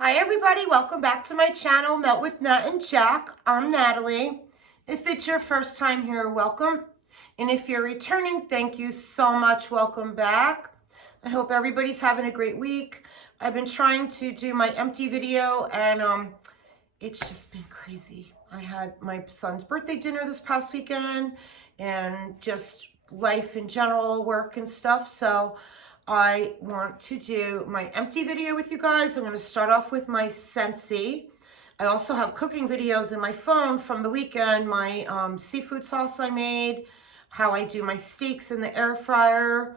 Hi everybody, welcome back to my channel, Melt with Nat and Jack. I'm Natalie. If it's your first time here, welcome. And if you're returning, thank you so much. Welcome back. I hope everybody's having a great week. I've been trying to do my empty video and it's just been crazy. I had my son's birthday dinner this past weekend and just life in general, work and stuff. So I want to do my empty video with you guys. I'm going to start off with my Scentsy. I also have cooking videos in my phone from the weekend, my seafood sauce I made, how I do my steaks in the air fryer.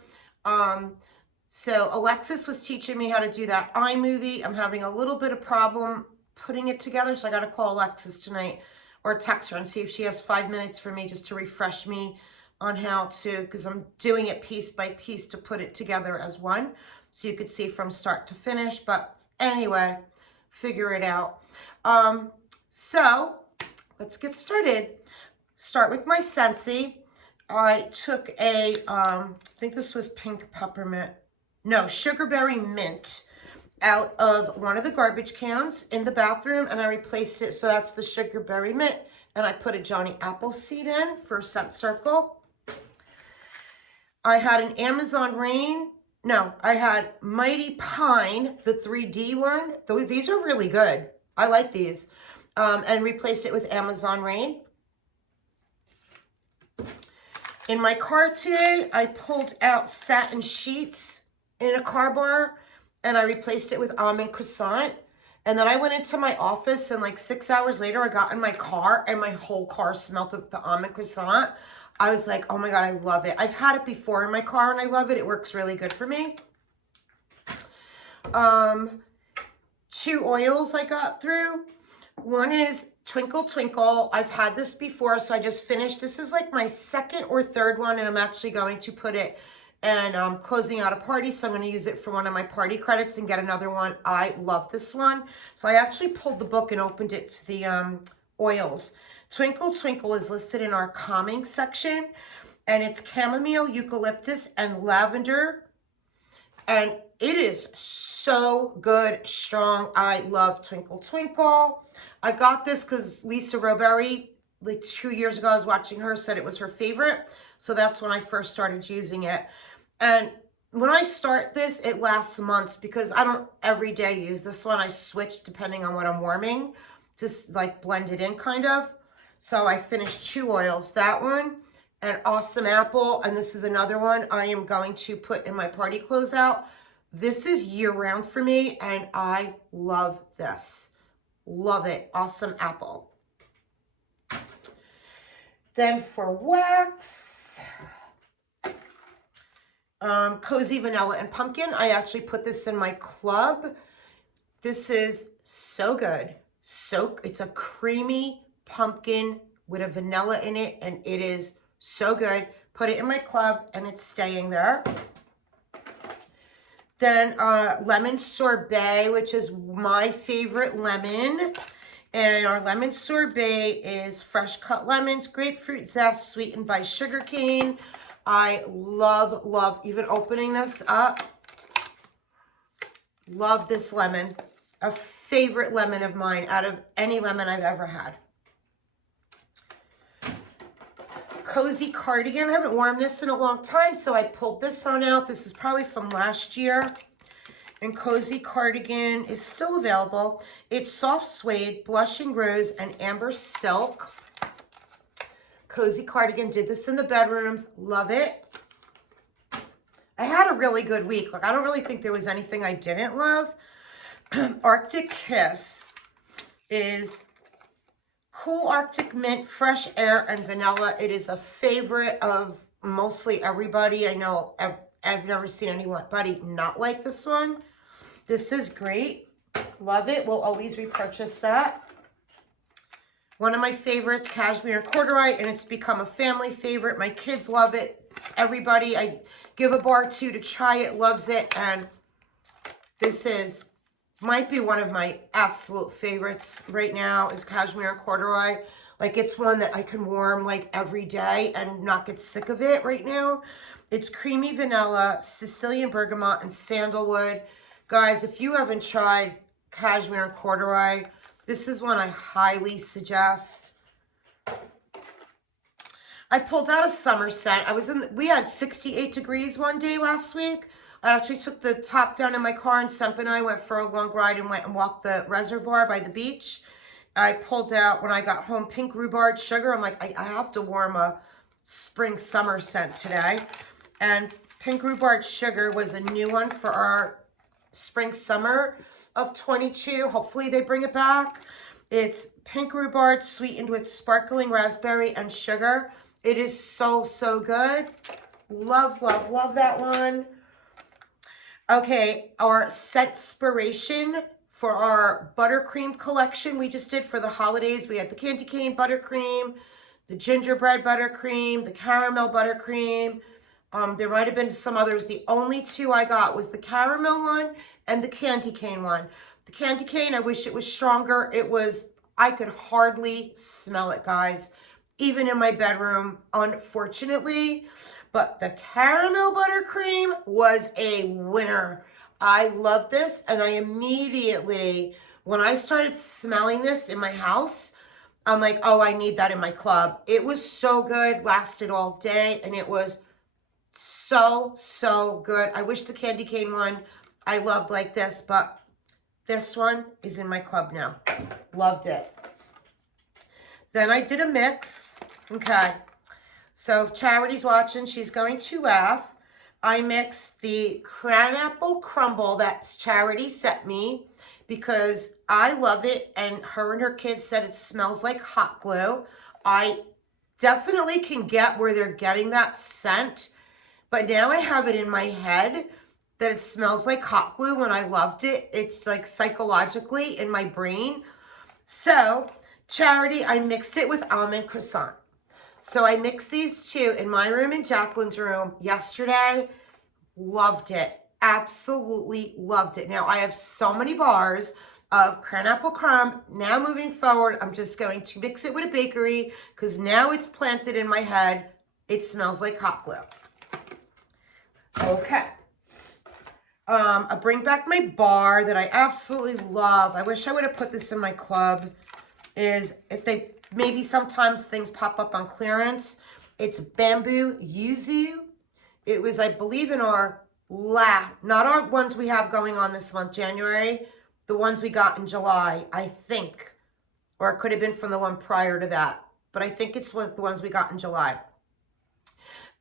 So Alexis was teaching me how to do that iMovie. I'm having a little bit of problem putting it together, so I got to call Alexis tonight or text her and see if she has 5 minutes for me just to refresh me on how to, because I'm doing it piece by piece to put it together as one so you could see from start to finish. But anyway, figure it out. So let's get started. Start with my Scentsy. I took a I think this was pink peppermint, no, sugarberry mint out of one of the garbage cans in the bathroom, and I replaced it. So that's the sugarberry mint, and I put a Johnny Appleseed in for a scent circle. I had an Amazon Rain. No, I had Mighty Pine, the 3D one. These are really good. I like these. And replaced it with Amazon Rain. In my car today, I pulled out satin sheets in a car bar, and I replaced it with almond croissant. And then I went into my office, and like 6 hours later, I got in my car, and my whole car smelled of the almond croissant. I was like, oh my God, I love it. I've had it before in my car and I love it. It works really good for me. 2 oils I got through. One is Twinkle Twinkle. I've had this before, so I just finished. This is like my second or third one, and I'm actually going to put it and closing out a party, so I'm going to use it for one of my party credits and get another one. I love this one. So I actually pulled the book and opened it to the oils. Twinkle Twinkle is listed in our calming section, and it's chamomile, eucalyptus, and lavender, and it is so good, strong. I love Twinkle Twinkle. I got this because Lisa Roberry, like 2 years ago, I was watching her, said it was her favorite, so that's when I first started using it. And when I start this, it lasts months because I don't every day use this one. I switch depending on what I'm warming, just like blend it in kind of. So I finished 2 oils, that one and Awesome Apple. And this is another one I am going to put in my party closeout. This is year round for me and I love this. Love it. Awesome Apple. Then for wax, Cozy Vanilla and Pumpkin. I actually put this in my club. This is so good. It's a creamy pumpkin with a vanilla in it, and it is so good. Put it in my club and it's staying there. Then lemon sorbet, which is my favorite lemon, and our lemon sorbet is fresh cut lemons, grapefruit zest, sweetened by sugarcane. I love even opening this up. Love this lemon. A favorite lemon of mine out of any lemon I've ever had. Cozy Cardigan. I haven't worn this in a long time, so I pulled this one out. This is probably from last year. And Cozy Cardigan is still available. It's soft suede, blushing rose, and amber silk. Cozy Cardigan, did this in the bedrooms. Love it. I had a really good week. Like, I don't really think there was anything I didn't love. Arctic Kiss is Cool Arctic Mint, Fresh Air, and Vanilla. It is a favorite of mostly everybody. I know I've never seen anybody not like this one. This is great. Love it. We'll always repurchase that. One of my favorites, Cashmere and Corduroy, and it's become a family favorite. My kids love it. Everybody I give a bar to try it loves it, and this might be one of my absolute favorites right now is Cashmere and Corduroy. Like, it's one that I can warm like every day and not get sick of it right now. It's creamy vanilla, Sicilian bergamot, and sandalwood. Guys, if you haven't tried cashmere and corduroy. This is one I highly suggest. I pulled out a summer scent. We had 68 degrees one day last week. I actually took the top down in my car, and Semp and I went for a long ride and went and walked the reservoir by the beach. I pulled out, when I got home, Pink Rhubarb Sugar. I'm like, I have to warm a spring summer scent today. And Pink Rhubarb Sugar was a new one for our spring summer of 22. Hopefully they bring it back. It's pink rhubarb sweetened with sparkling raspberry and sugar. It is so, so good. Love, love, love that one. Okay, our Scentspiration for our buttercream collection we just did for the holidays. We had the candy cane buttercream, the gingerbread buttercream, the caramel buttercream. There might have been some others. The only two I got was the caramel one and the candy cane one. The candy cane, I wish it was stronger. I could hardly smell it, guys, even in my bedroom, unfortunately. But the caramel buttercream was a winner. I love this, and I immediately, when I started smelling this in my house, I'm like, oh, I need that in my club. It was so good, lasted all day, and it was so, so good. I wish the candy cane one I loved like this, but this one is in my club now. Loved it. Then I did a mix. Okay. So if Charity's watching, she's going to laugh. I mixed the Cranapple Crumble that Charity sent me because I love it, and her kids said it smells like hot glue. I definitely can get where they're getting that scent, but now I have it in my head that it smells like hot glue when I loved it. It's like psychologically in my brain. So, Charity, I mixed it with almond croissant. So I mixed these two in my room and Jacqueline's room yesterday. Loved it. Absolutely loved it. Now I have so many bars of Cranapple Crumb. Now moving forward, I'm just going to mix it with a bakery because now it's planted in my head. It smells like hot glue. Okay. I bring back my bar that I absolutely love. I wish I would have put this in my club. Maybe sometimes things pop up on clearance. It's Bamboo Yuzu. It was, I believe, in our not our ones we have going on this month, January, the ones we got in July, I think. Or it could have been from the one prior to that. But I think it's the ones we got in July.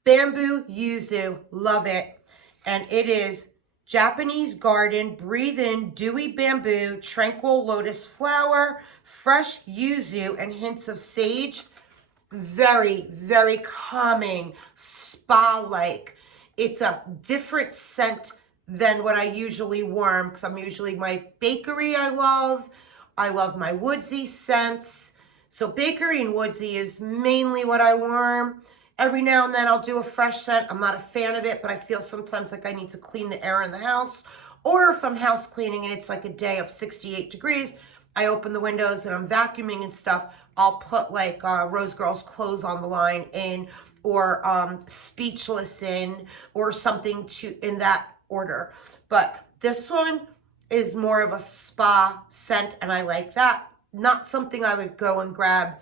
Bamboo Yuzu, love it. And it is Japanese Garden, Breathe In, Dewy Bamboo, Tranquil Lotus Flower, Fresh Yuzu, and hints of sage. Very, very calming, spa-like. It's a different scent than what I usually warm, because I'm usually my bakery I love my woodsy scents. So bakery and woodsy is mainly what I warm. Every now and then I'll do a fresh scent. I'm not a fan of it, but I feel sometimes like I need to clean the air in the house. Or if I'm house cleaning and it's like a day of 68 degrees, I open the windows and I'm vacuuming and stuff, I'll put like Rose Girl's Clothes on the Line in, or Speechless in, or something in that order. But this one is more of a spa scent, and I like that. Not something I would go and grab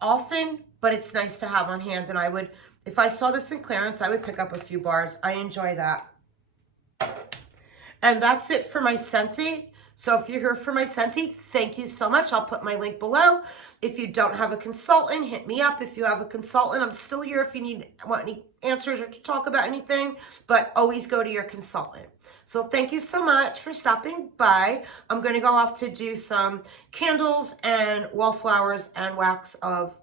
often, but it's nice to have on hand, and I would, if I saw this in clearance, I would pick up a few bars. I enjoy that. And that's it for my Scentsy. So if you're here for my Scentsy, thank you so much. I'll put my link below. If you don't have a consultant, hit me up. If you have a consultant, I'm still here if you want any answers or to talk about anything, but always go to your consultant. So thank you so much for stopping by. I'm going to go off to do some candles and wallflowers and wax of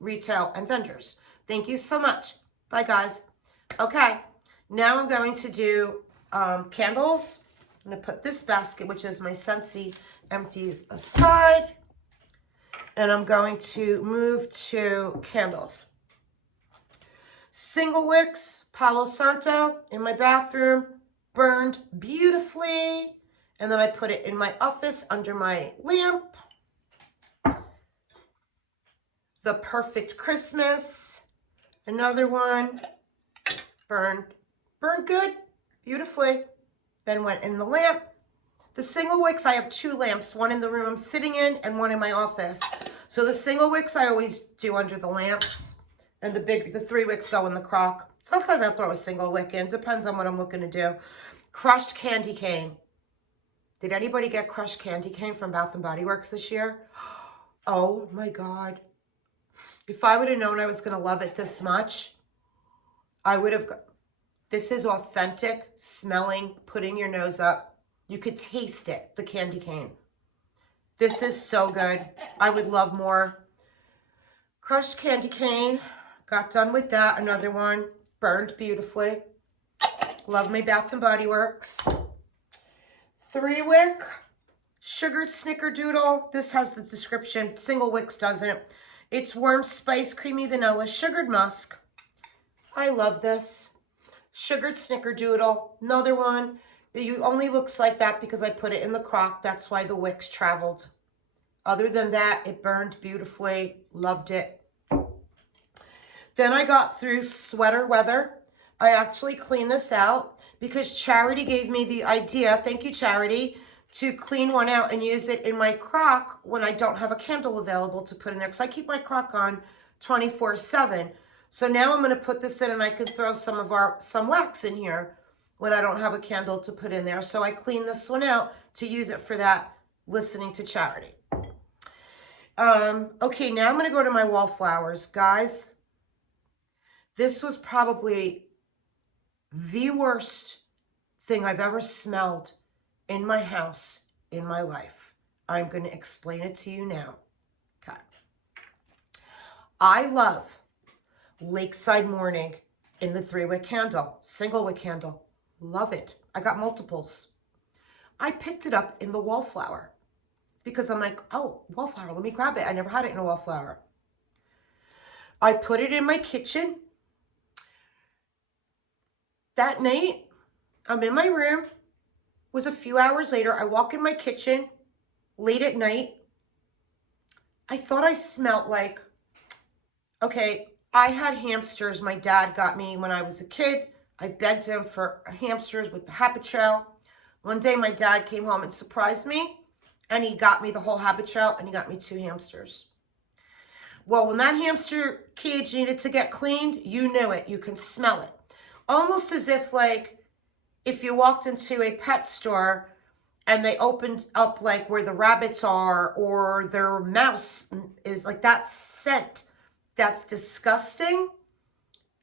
retail and vendors. Thank you so much. Bye, guys. Okay, now I'm going to do candles. I'm going to put this basket, which is my Scentsy empties, aside. And I'm going to move to candles. Single wicks, Palo Santo in my bathroom, burned beautifully. And then I put it in my office under my lamp. The Perfect Christmas, another one, burned good, beautifully. Then went in the lamp. The single wicks, I have 2 lamps, one in the room I'm sitting in and one in my office. So the single wicks I always do under the lamps, and the 3 wicks go in the crock. Sometimes I'll throw a single wick in, depends on what I'm looking to do. Crushed candy cane. Did anybody get crushed candy cane from Bath & Body Works this year? Oh my God. If I would have known I was going to love it this much, I would have. This is authentic smelling, putting your nose up. You could taste it, the candy cane. This is so good. I would love more. Crushed candy cane. Got done with that. Another one. Burned beautifully. Love my Bath & Body Works. 3 wick. Sugared snickerdoodle. This has the description. Single wicks doesn't. It's warm spice, creamy vanilla, sugared musk. I love this. Sugared snickerdoodle. Another one. It only looks like that because I put it in the crock. That's why the wicks traveled. Other than that, it burned beautifully. Loved it. Then I got through sweater weather. I actually cleaned this out because Charity gave me the idea, thank you Charity, to clean one out and use it in my crock when I don't have a candle available to put in there, because I keep my crock on 24/7. So now I'm going to put this in and I can throw some wax in here when I don't have a candle to put in there. So I cleaned this one out to use it for that, listening to Charity. Okay, now I'm going to go to my Wallflowers. Guys, this was probably the worst thing I've ever smelled in my house in my life. I'm going to explain it to you now. Okay. I love Lakeside Morning in the 3-wick candle, single wick candle. Love it. I got multiples. I picked it up in the Wallflower because I'm like, oh, Wallflower, let me grab it. I never had it in a Wallflower. I put it in my kitchen. That night, I'm in my room. It was a few hours later. I walk in my kitchen late at night. I thought I smelled like, okay, I had hamsters my dad got me when I was a kid. I begged him for hamsters with the habit trail. One day my dad came home and surprised me, and he got me the whole habit trail, and he got me 2 hamsters. Well, when that hamster cage needed to get cleaned, you knew it. You can smell it. Almost as if, like, if you walked into a pet store and they opened up like where the rabbits are, or their mouse is, like, that scent. That's disgusting.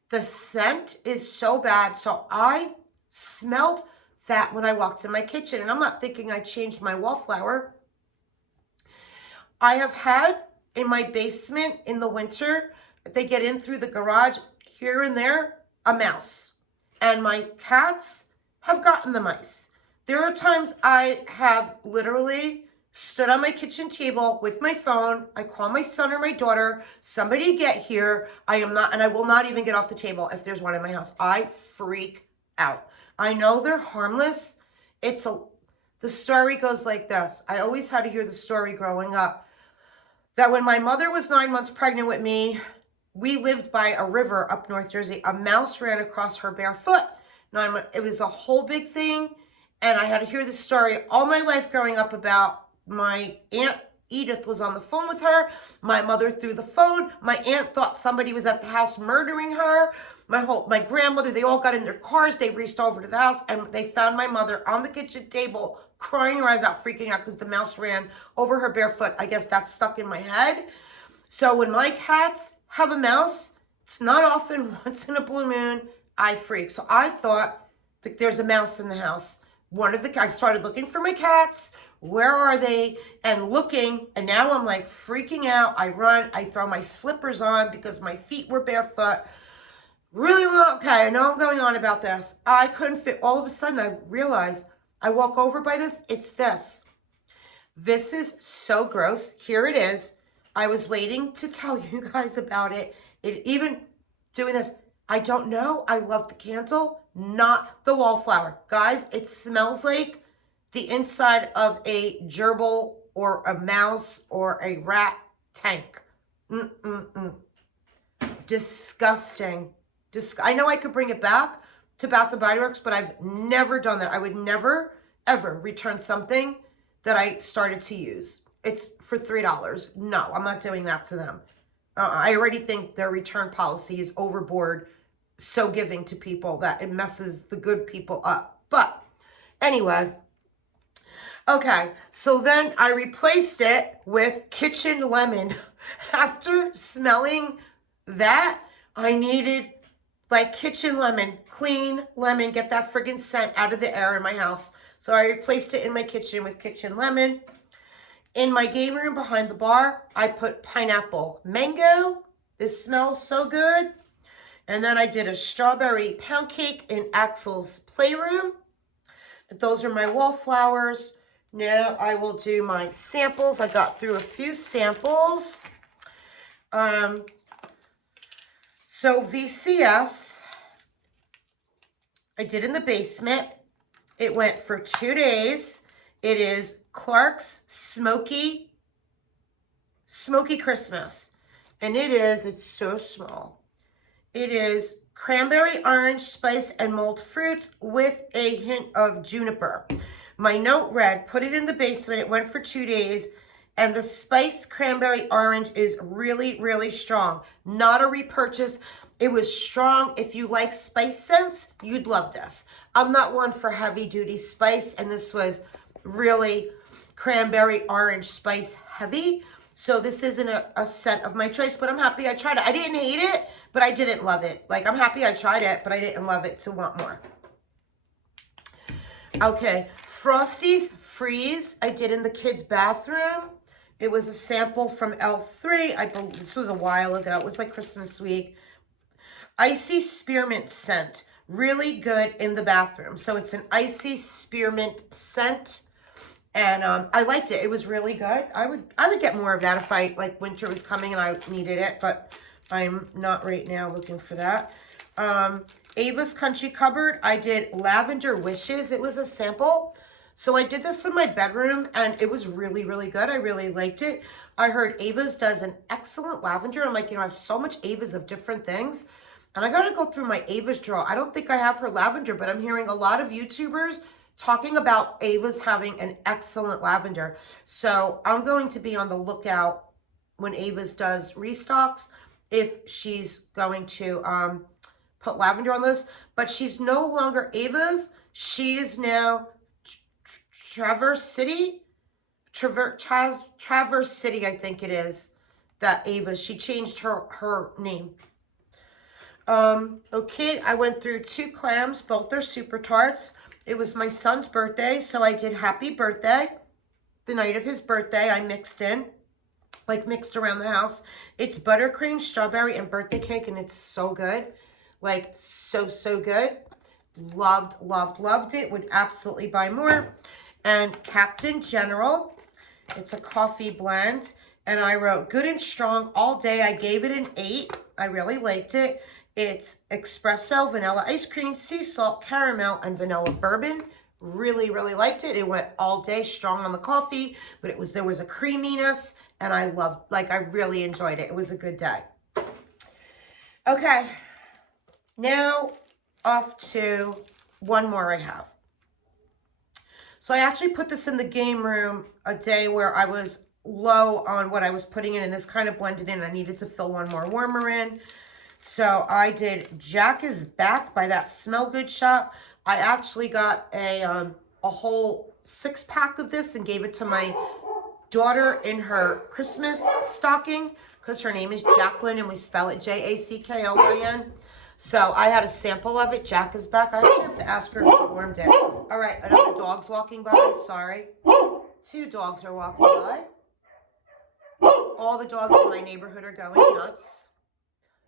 The scent is so bad. So I smelled that when I walked in my kitchen, and I'm not thinking I changed my Wallflower. I have had in my basement in the winter, they get in through the garage here and there, a mouse. And my cats have gotten the mice. There are times I have literally stood on my kitchen table with my phone. I call my son or my daughter, somebody get here. I will not even get off the table if there's one in my house. I freak out. I know they're harmless. The story goes like this. I always had to hear the story growing up that when my mother was 9 months pregnant with me, we lived by a river up North Jersey. A mouse ran across her bare foot. It was a whole big thing. And I had to hear the story all my life growing up about my Aunt Edith was on the phone with her. My mother threw the phone. My aunt thought somebody was at the house murdering her. My grandmother, they all got in their cars. They raced over to the house, and they found my mother on the kitchen table crying her eyes out, freaking out because the mouse ran over her bare foot. I guess that's stuck in my head. So when my cats have a mouse, it's not often, once in a blue moon, I freak. So I thought that there's a mouse in the house. I started looking for my cats. Where are they? And looking, and now I'm like freaking out. I run, I throw my slippers on because my feet were barefoot. Really, okay, I know I'm going on about this. I couldn't fit. All of a sudden, I realized I walk over by this. It's this. This is so gross. Here it is. I was waiting to tell you guys about it. Even doing this, I don't know. I love the candle, not the Wallflower. Guys, it smells like the inside of a gerbil or a mouse or a rat tank. Disgusting. I know I could bring it back to Bath & Body Works, but I've never done that. I would never, ever return something that I started to use. It's for $3. No, I'm not doing that to them. I already think their return policy is overboard, so giving to people that it messes the good people up. But anyway, okay, so then I replaced it with kitchen lemon. After smelling that, I needed like kitchen lemon, clean lemon, get that friggin' scent out of the air in my house. So I replaced it in my kitchen with kitchen lemon. In my game room behind the bar, I put pineapple mango. This smells so good. And then I did a strawberry pound cake in Axel's playroom. Those are my wallflowers. Now I will do my samples. I got through a few samples. So VCS, I did in the basement. It went for 2 days. It is Clark's Smoky Christmas. And it's so small. It is cranberry, orange, spice, and mulled fruits with a hint of juniper. My note read, put it in the basement. It went for 2 days. And the spice cranberry orange is really, really strong. Not a repurchase. It was strong. If you like spice scents, you'd love this. I'm not one for heavy duty spice, and this was really cranberry orange spice heavy. So this isn't a scent of my choice, but I'm happy I tried it. I didn't hate it, but I didn't love it. Like, I'm happy I tried it, but I didn't love it to want more. Okay, Frosty's Freeze I did in the kids' bathroom. It was a sample from L3. I believe this was a while ago. It was like Christmas week. Icy spearmint scent. Really good in the bathroom. So it's an icy spearmint scent. And I liked it. It was really good. I would get more of that if like winter was coming and I needed it, but I'm not right now looking for that. Ava's Country Cupboard. I did Lavender Wishes. It was a sample. So I did this in my bedroom and it was really, really good. I really liked it. I heard Ava's does an excellent lavender. I'm like, I have so much Ava's of different things. And I got to go through my Ava's drawer. I don't think I have her lavender, but I'm hearing a lot of YouTubers talking about Ava's having an excellent lavender. So I'm going to be on the lookout when Ava's does restocks if she's going to put lavender on this. But she's no longer Ava's. She is now Traverse City, I think it is, that Ava. She changed her name. Okay, I went through 2 clams. Both are super tarts. It was my son's birthday, so I did Happy Birthday. The night of his birthday, I mixed around the house. It's buttercream, strawberry, and birthday cake, and it's so good. Like, so good. Loved it. Would absolutely buy more. And Captain General, it's a coffee blend. And I wrote good and strong all day. I gave it an 8. I really liked it. It's espresso, vanilla ice cream, sea salt, caramel, and vanilla bourbon. Really liked it. It went all day strong on the coffee, but there was a creaminess, and I really enjoyed it. It was a good day. Okay, now off to one more I have. So I actually put this in the game room a day where I was low on what I was putting in, and this kind of blended in. I needed to fill one more warmer in. So I did Jack is Back by that Smell Good shop. I actually got a whole 6-pack of this and gave it to my daughter in her Christmas stocking because her name is Jacqueline and we spell it Jacklyn. So I had a sample of it. Jack is Back. I actually have to ask her if she warmed it. All right, another dog's walking by. Sorry. 2 dogs are walking by. All the dogs in my neighborhood are going nuts.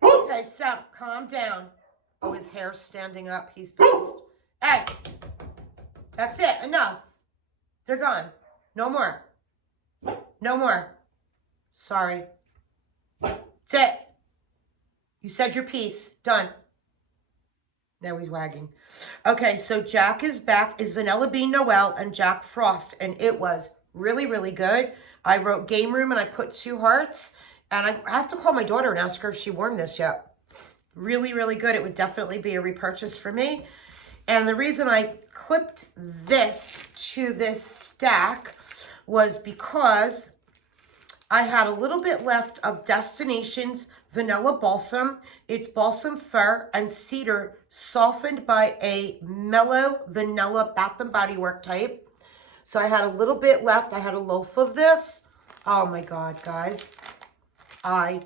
Okay, so calm down. Oh, his hair's standing up. He's pissed. Hey, that's it. Enough. They're gone. No more. No more. Sorry. That's it. You said your piece. Done. Now he's wagging. Okay, so Jack is Back is Vanilla Bean Noel and Jack Frost, and it was really good. I wrote game room and I put 2 hearts, and I have to call my daughter and ask her if she warmed this yet. Really good. It would definitely be a repurchase for me. And the reason I clipped this to this stack was because I had a little bit left of Destinations Vanilla Balsam. It's balsam fir and cedar softened by a mellow vanilla Bath and Body Work type. So I had a little bit left. I had a loaf of this. Oh my God, guys. I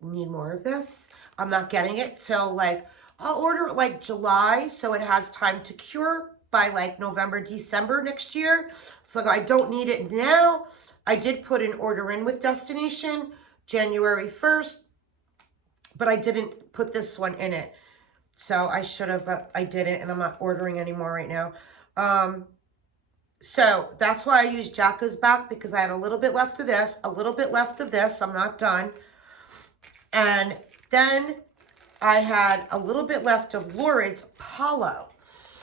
need more of this. I'm not getting it till like, I'll order it like July so it has time to cure by like November, December next year. So I don't need it now. I did put an order in with Destination January 1st, but I didn't put this one in it. So I should have, but I didn't, and I'm not ordering anymore right now. So that's why I used Jacka's back, because I had a little bit left of this, a little bit left of this. I'm not done. And then I had a little bit left of Lurid's Palo.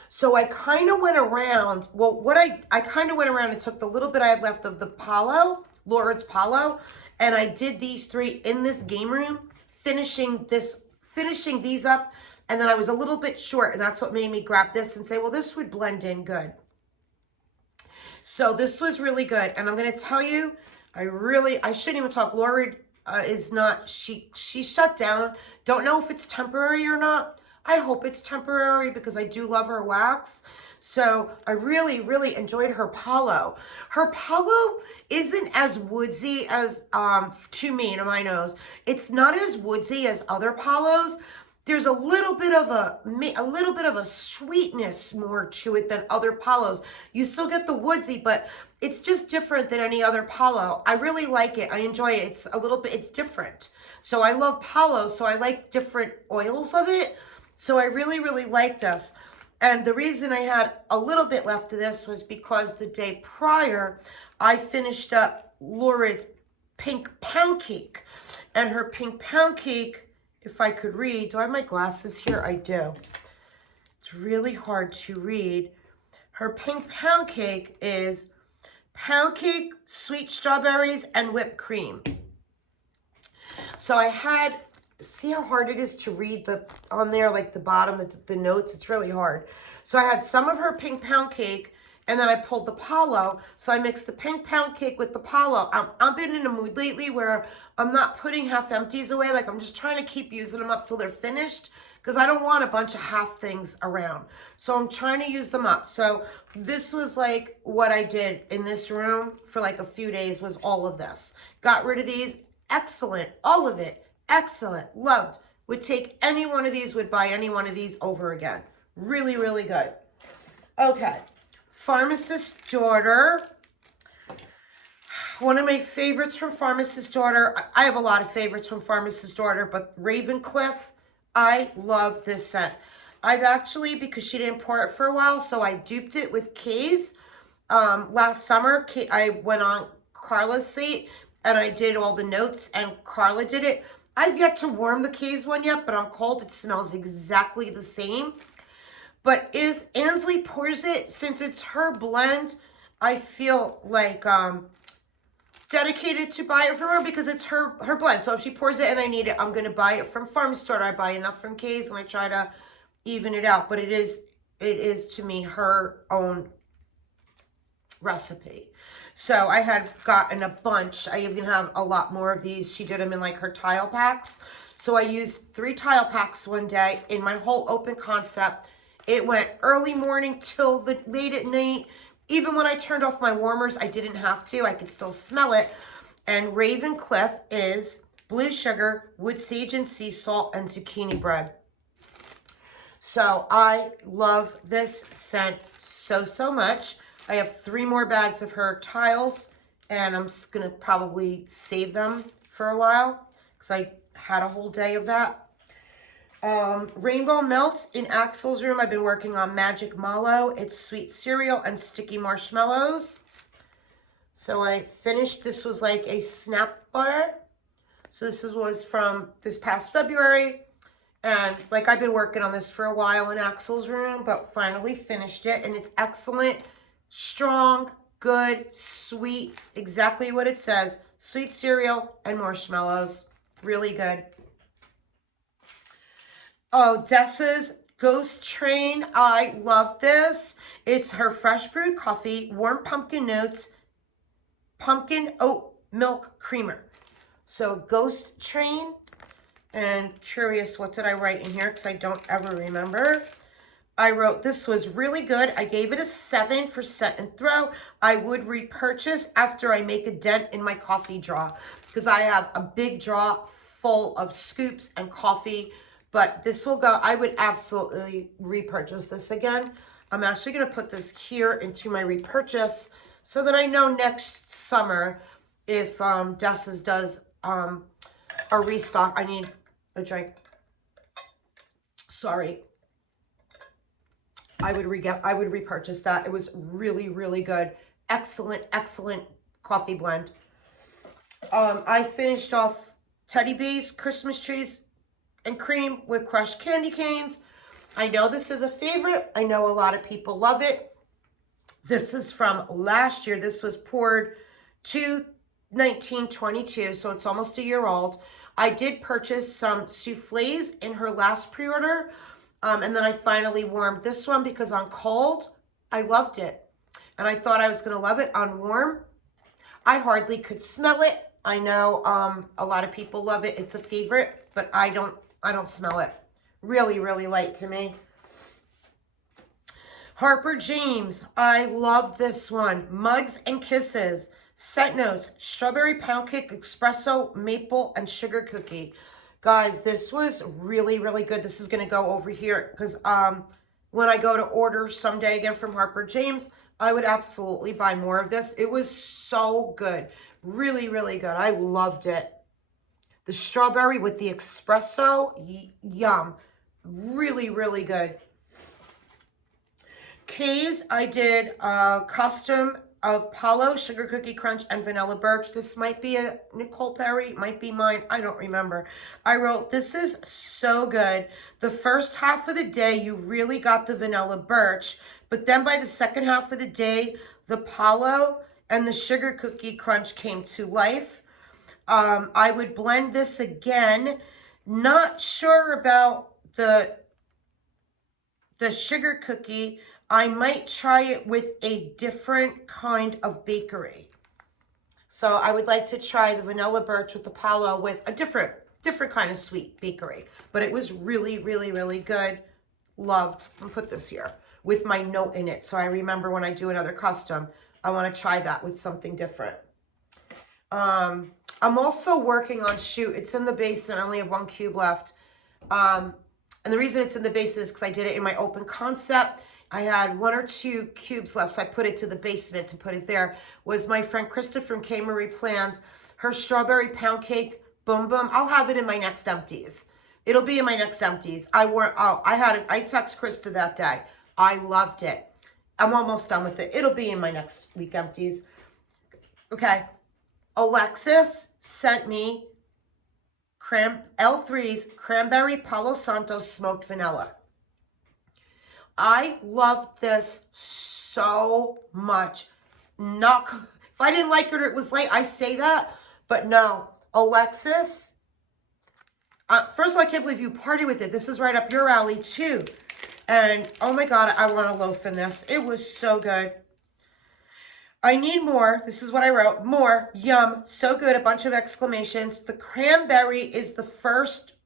So I kind of went around, well, what I kind of went around and took the little bit I had left of the Palo, Lurid's Palo, and I did these three in this game room, finishing these up, and then I was a little bit short, and that's what made me grab this and say, well, this would blend in good. So this was really good, and I'm going to tell you, I shouldn't even talk. Lurid is not, she shut down. Don't know if it's temporary or not. I hope it's temporary because I do love her wax. So I really, really enjoyed her Palo. Her Palo isn't as woodsy as, to me, to my nose, it's not as woodsy as other Palos. There's a little bit of a sweetness more to it than other Palos. You still get the woodsy, but it's just different than any other Palo. I really like it. I enjoy it. It's a little bit, it's different. So I love Palos, so I like different oils of it. So I really, really like this. And the reason I had a little bit left of this was because the day prior, I finished up Lurid's Pink Pound Cake. And her Pink Pound Cake, if I could read, do I have my glasses here? I do. It's really hard to read. Her Pink Pound Cake is pound cake, sweet strawberries, and whipped cream. So I had, see how hard it is to read on there, like the bottom, the notes, it's really hard. So I had some of her Pink Pound Cake, and then I pulled the Palo. So I mixed the Pink Pound Cake with the Palo. I've been in a mood lately where I'm not putting half empties away. Like I'm just trying to keep using them up till they're finished, because I don't want a bunch of half things around. So I'm trying to use them up. So this was like what I did in this room for like a few days, was all of this. Got rid of these. Excellent. All of it. Excellent. Loved. Would take any one of these, would buy any one of these over again. Really, really good. Okay. Pharmacist's Daughter. One of my favorites from Pharmacist's Daughter. I have a lot of favorites from Pharmacist's Daughter, but Ravencliff, I love this scent. I've actually, because she didn't pour it for a while, so I duped it with Kay's. Last summer, I went on Carla's seat and I did all the notes, and Carla did it. I've yet to warm the Kay's one yet, but I'm cold. It smells exactly the same. But if Ansley pours it, since it's her blend, I feel like dedicated to buy it from her, because it's her blend. So if she pours it and I need it, I'm going to buy it from Pharmacist's Daughter. I buy enough from Kay's and I try to even it out. But it is to me her own recipe. So I had gotten a bunch. I even have a lot more of these. She did them in like her tile packs. So I used 3 tile packs one day in my whole open concept. It went early morning till late at night. Even when I turned off my warmers, I didn't have to. I could still smell it. And Ravencliff is blue sugar, wood sage and sea salt, and zucchini bread. So I love this scent so, so much. I have 3 more bags of her tiles, and I'm just going to probably save them for a while because I had a whole day of that. Rainbow Melts in Axel's room. I've been working on Magic Mallow. It's sweet cereal and sticky marshmallows. So I finished, this was like a snap bar. So this was from this past February. And like I've been working on this for a while in Axel's room, but finally finished it. And it's excellent, strong, good, sweet, exactly what it says. Sweet cereal and marshmallows. Really good. Oh, Dessa's Ghost Train, I love this. It's her fresh brewed coffee, warm pumpkin notes, pumpkin oat milk creamer. So Ghost Train, and curious, what did I write in here? Because I don't ever remember. I wrote, this was really good. I gave it a 7 for set and throw. I would repurchase after I make a dent in my coffee drawer, because I have a big drawer full of scoops and coffee, but this will go. I would absolutely repurchase this again. I'm actually going to put this here into my repurchase so that I know next summer if Dessa's does a restock. I need a drink. Sorry. I would repurchase that. It was really, really good. Excellent, excellent coffee blend. I finished off Teddy Bees, Christmas trees, and cream with crushed candy canes. I know this is a favorite. I know a lot of people love it. This is from last year. This was poured 2/19/22, so it's almost a year old. I did purchase some soufflés in her last pre-order. And then I finally warmed this one because on cold, I loved it. And I thought I was going to love it on warm. I hardly could smell it. I know a lot of people love it. It's a favorite, but I don't smell it. Really, really light to me. Harper James, I love this one. Mugs and Kisses. Scent notes, strawberry pound cake, espresso, maple, and sugar cookie. Guys, this was really, really good. This is going to go over here because when I go to order someday again from Harper James, I would absolutely buy more of this. It was so good. Really, really good. I loved it. The strawberry with the espresso, yum. Really, really good. K's, I did a custom of Palo, Sugar Cookie Crunch, and Vanilla Birch. This might be a Nicole Perry, might be mine. I don't remember. I wrote, this is so good. The first half of the day, you really got the Vanilla Birch, but then by the second half of the day, the Palo and the Sugar Cookie Crunch came to life. I would blend this again. Not sure about the Sugar Cookie. I might try it with a different kind of bakery. So I would like to try the Vanilla Birch with the Palo with a different kind of sweet bakery. But it was really, really, really good. Loved. I'll put this here with my note in it. So I remember when I do another custom, I want to try that with something different. I'm also working on Shoot. It's in the basement. I only have 1 cube left. And the reason it's in the basement is because I did it in my open concept. I had 1 or 2 cubes left, so I put it to the basement to put it there. Was my friend Krista from K. Marie Plans, her strawberry pound cake, boom, boom. I'll have it in my next empties. It'll be in my next empties. I text Krista that day. I loved it. I'm almost done with it. It'll be in my next week empties. Okay. Alexis sent me L3's Cranberry Palo Santo Smoked Vanilla. I loved this so much. If I didn't like it or it was late, I say that. But no, Alexis, first of all, I can't believe you party with it. This is right up your alley too. And oh my God, I want a loaf in this. It was so good. I need more. This is what I wrote. More. Yum. So good. A bunch of exclamations. The cranberry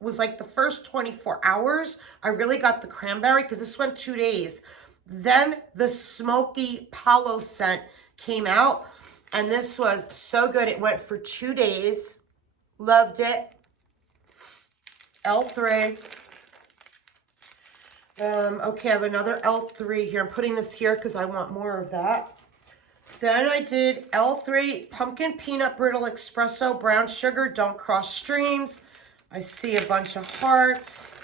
was like the first 24 hours. I really got the cranberry because this went 2 days. Then the smoky Palo scent came out. And this was so good. It went for 2 days. Loved it. L3. Okay, I have another L3 here. I'm putting this here because I want more of that. Then I did L3 Pumpkin Peanut Brittle Espresso Brown Sugar Don't Cross Streams. I see a bunch of hearts.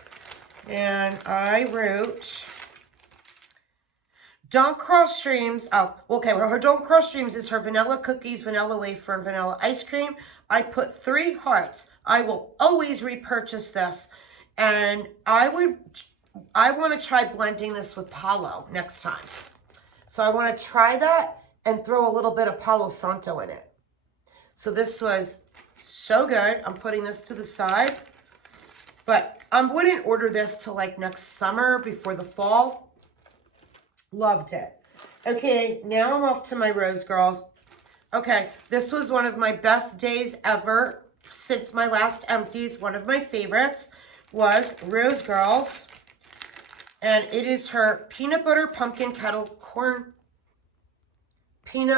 And I wrote Don't Cross Streams. Oh, okay. Well, her Don't Cross Streams is her vanilla cookies, vanilla wafer, and vanilla ice cream. I put 3 hearts. I will always repurchase this. And I want to try blending this with Palo next time. So I want to try that and throw a little bit of Palo Santo in it. So this was so good. I'm putting this to the side. But I wouldn't order this till like next summer before the fall. Loved it. Okay, now I'm off to my Rose Girls. Okay, this was one of my best days ever since my last empties. One of my favorites was Rose Girls. And it is her peanut butter pumpkin kettle corn. Did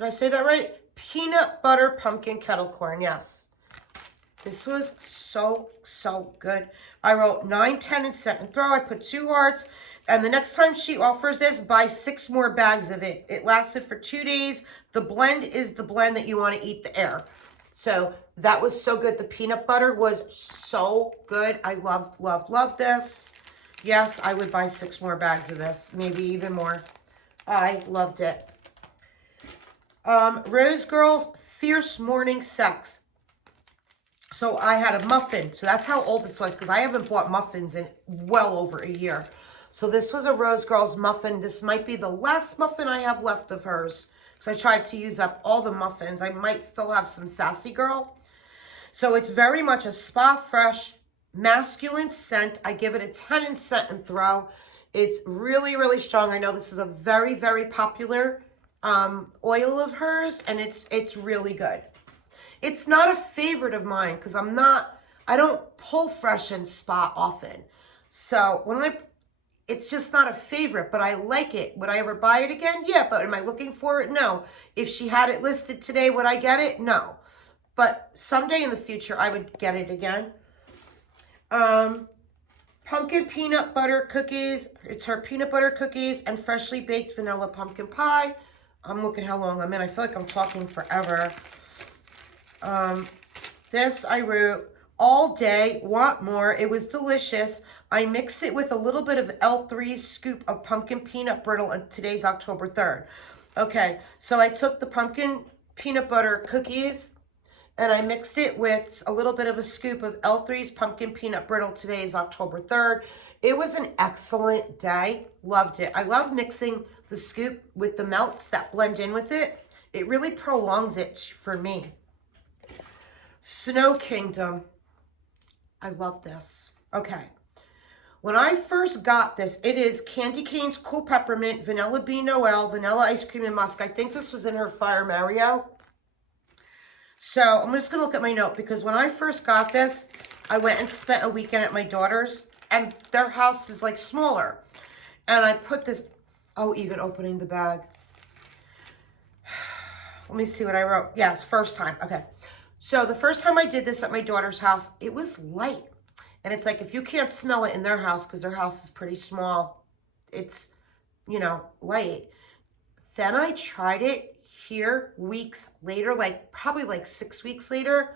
I say that right? Peanut butter pumpkin kettle corn, yes. This was so good. I wrote 9, 10, and set and throw. I put 2 hearts. And the next time she offers this, buy 6 more bags of it. It lasted for 2 days. The blend is the blend that you want to eat the air. So that was so good. The peanut butter was so good. I loved this. Yes, I would buy 6 more bags of this. Maybe even more. I loved it. Rose Girls Fierce Morning Sex. So I had a muffin. So that's how old this was, because I haven't bought muffins in well over a year. So this was a Rose Girls muffin. This might be the last muffin I have left of hers. So I tried to use up all the muffins. I might still have some Sassy Girl. So it's very much a spa fresh, masculine scent. I give it a 10 in scent and throw. It's really strong. I know this is a very popular oil of hers, and it's really good. It's not a favorite of mine because I don't pull fresh and spa often. So it's just not a favorite, but I like it. Would I ever buy it again? Yeah, but am I looking for it? No. If she had it listed today, would I get it? No. But someday in the future, I would get it again. Pumpkin peanut butter cookies. It's her peanut butter cookies and freshly baked vanilla pumpkin pie. I'm looking how long I'm in. I feel like I'm talking forever. This I wrote all day, want more. It was delicious. I mix it with a little bit of L3's scoop of pumpkin peanut brittle, and today's October 3rd. Okay, so I took the pumpkin peanut butter cookies and I mixed it with a little bit of a scoop of L3's pumpkin peanut brittle. Today is October 3rd. It was an excellent day. Loved it. I love mixing the scoop with the melts that blend in with it. It really prolongs it for me. Snow Kingdom. I love this. Okay. When I first got this, it is Candy Cane's Cool Peppermint, Vanilla Bean Noel, Vanilla Ice Cream and Musk. I think this was in her Fire Mario. So I'm just going to look at my note, because when I first got this, I went and spent a weekend at my daughter's, and their house is like smaller. And I put this, oh, even opening the bag. Let me see what I wrote. Yes, first time. Okay. So the first time I did this at my daughter's house, it was light. And it's like, if you can't smell it in their house, because their house is pretty small, it's, you know, light. Then I tried it here weeks later, like probably like 6 weeks later,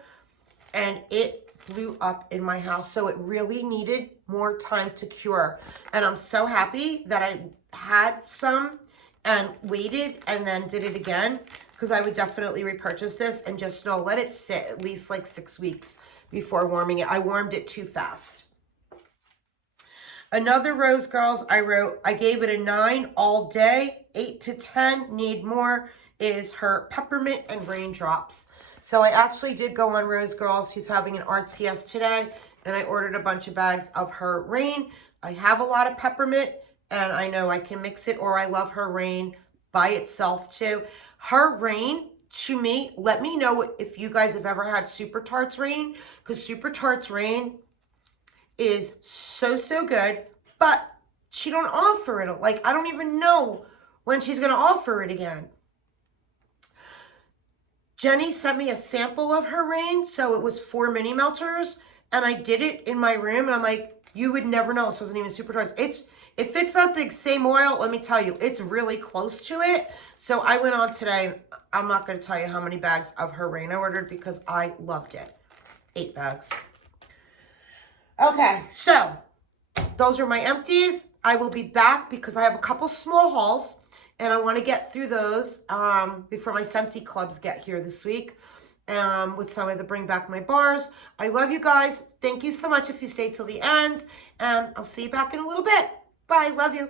and it blew up in my house. So it really needed more time to cure. And I'm so happy that I had some and waited and then did it again, because I would definitely repurchase this and just know, let it sit at least like 6 weeks before warming it. I warmed it too fast. Another Rose Girls I wrote, I gave it a 9 all day, 8 to 10, need more, is her Peppermint and Raindrops. So I actually did go on Rose Girls, who's having an RTS today, and I ordered a bunch of bags of her Rain. I have a lot of peppermint, and I know I can mix it, or I love her Rain by itself too. Her Rain, to me, let me know if you guys have ever had Super Tarts Rain, because Super Tarts Rain is so good, but she don't offer it. Like, I don't even know when she's going to offer it again. Jenny sent me a sample of her Rain, so it was 4 mini melters, and I did it in my room, and I'm like, you would never know. So it wasn't even Super Tarts. If it's not the same oil, let me tell you, it's really close to it. So I went on today, and I'm not going to tell you how many bags of her Rain I ordered, because I loved it. 8 bags. Okay, so those are my empties. I will be back because I have a couple small hauls, and I want to get through those before my Scentsy clubs get here this week, which time I have to bring back my bars. I love you guys. Thank you so much if you stayed till the end, and I'll see you back in a little bit. Bye. Love you.